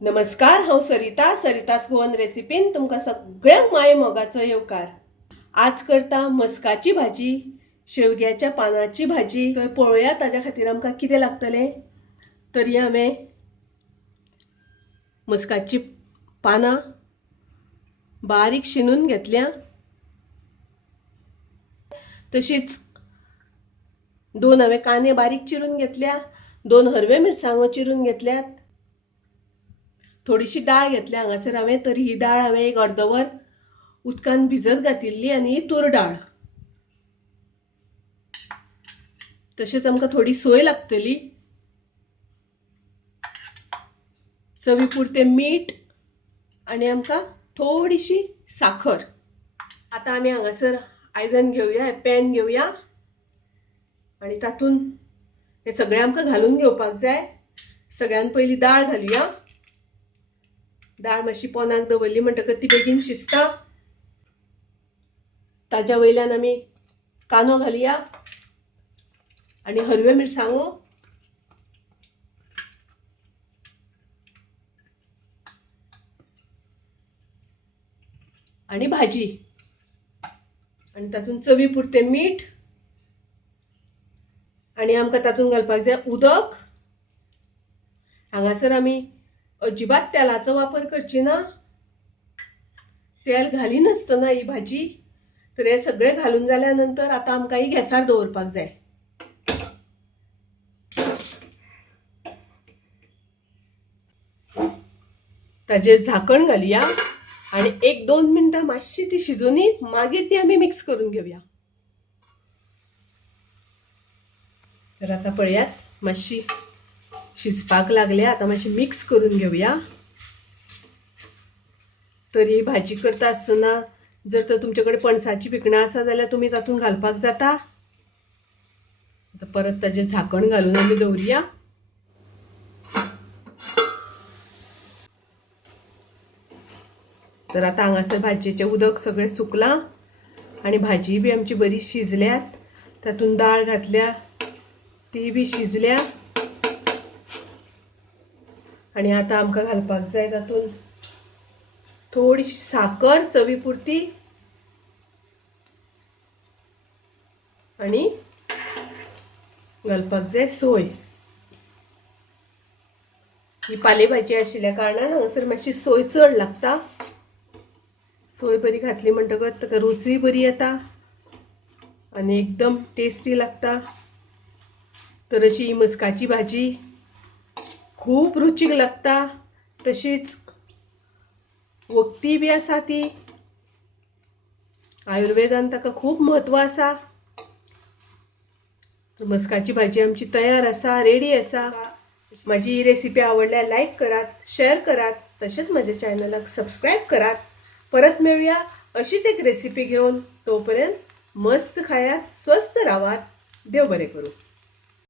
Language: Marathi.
नमस्कार, हांव सरितास गोवन रेसिपीन तुमकां सगळ्यांक माये मोगाचो येवकार। आज करता मस्काची भाजी, शेवग्याच्या पानाची भाजी। तर पळोवया ताज्या खातीर आमकां कितें लागतलें। तरी हांवें मस्काची पानां बारीक शिनून घेतल्या, तशीच दोन हांवें कांदे बारीक चिरून घेतल्या, दोन हरवे मिरसांगो चिरून घेतल्यात, थोडीशी डाळ घेतल्या हांगासर हांवें। तर ही डाळ हांवें एक अर्दवर उदकान भिजत घातिल्ली आनी ही तूर डाळ। तशेंच आमकां थोडी सोय लागतली, चवी पुरते मीठ आनी आमकां थोडीशी साखर। आता आमी हांगासर आयदन घेवया, पॅन घेवया आनी तातून हे सगळें आमकां घालून घेवपाक जाय। सगळ्यान पयलीं डाळ घालुया। डाळ मातशी पोनाक दवरली म्हणटकच ती बेगीन शिजता। ताज्या वयल्यान आमी कांदो घालुया आनी हरव्यो मिरसांगो आनी भाजी आनी तातून चवी पुरते मीठ आनी आमकां तातून घालपाक जाय उदक। हांगासर आमी अजिबात तेलाचो वापर करची ना, तेल घालिनासतना ही भाजी। तर हे सगळें घालून जाल्या नंतर आता आमकां ही गॅसार दवरपाक जाय। ताजेर झाकण घालुया आनी 1-2 मिनटां मातशी ती शिजूनी, मागीर ती आमी मिक्स करून घेवया। तर आता पळयात मातशी शिजपाक लागल्या। आता मातशी मिक्स करून घेवया। तर ही भाजी करता आसतना जर तर तुमचे कडेन पणसाची भिकणां आसा जाल्यार तुमी तातून घालपाक जाता। आता परत ताजेर झाकण घालून आमी दवरुया। तर आता हांगासर भाजयेचें उदक सगळें सुकलां आनी भाजी बी आमची बरी शिजल्यात। तातून डाळ घातल्या, ती बी शिजल्या आनी आता आमकां घालपाक जाय तातून थोडीशी साखर चवी पुरती आनी घालपाक जाय सोय। ही पालेभाजी आशिल्ल्या कारणान हांगासर मातशी सोय चड लागता। सोय बरी घातली म्हणटकच ताका रुचूय बरी येता आनी एकदम टेस्टी लागता। तर अशी ही मस्काची भाजी खूब रुचीक लागता। तशीच वखदी बी आसा ती, आयुर्वेदान ताका खूब म्हत्व आसा। मस्काची भाजी आमची तयार आसा, रेडी आसा। माझी ही रेसिपी आवडल्यार लाईक करात, शेअर करात, तसेच माझ्या चॅनलाक सबस्क्राईब करात। परत मिळूया अशीच एक रेसिपी घेऊन। तोपर्यंत मस्त खायात, स्वस्त राहात, देव बरे करू।